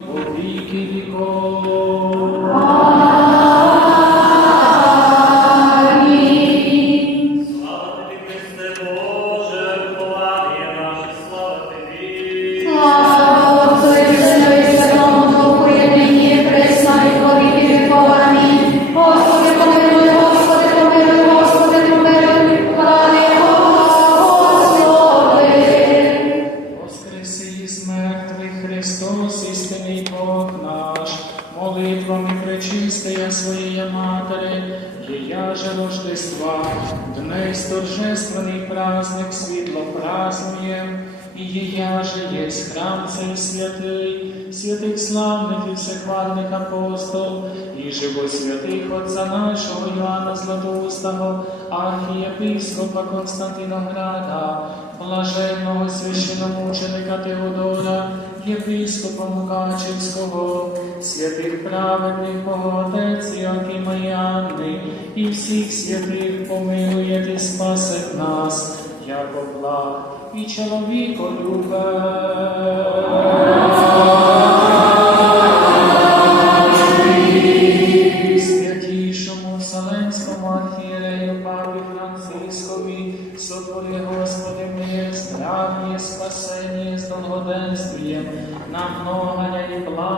Holy Kiko. Христос, Бог наш, молитвами пречистия Своєї Матері, Єя же Рождества, днес торжественний праздник світло празднуєм, і Єя же єсть храм цей святий, святих славних і всехвальних апостол, і живосвятих Отця нашого Йоанна Златоустого, архієпископа Константинограда, блаженного священомученика Теодора, єпископа Мукачевського, святих праведних Боготець Іакима і Анни, і всіх святих помилує і спасе нас, як благ і чоловіко Святішому Вселенському архієрею Павлі Францискові, сотвори Господи мир, здравие, спасение, з долгоденствием, на многая і благая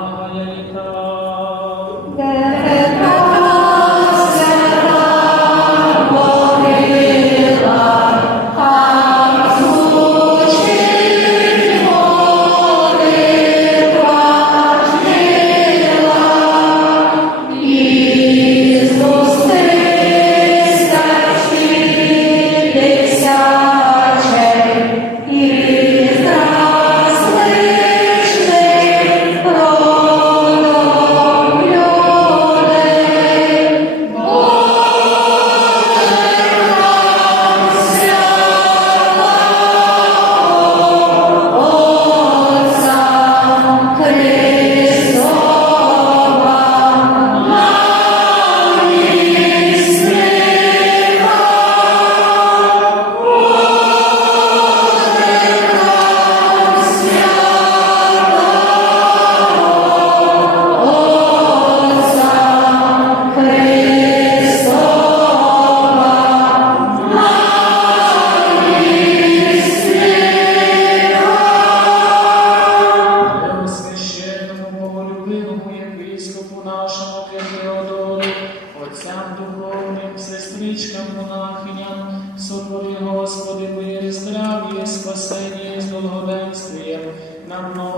милому, як нашому Теодору, отцям духовним, сестричкам, монахиням, сотвори, Господи, моє здрав'я, спасення і здолгоденствіє нам.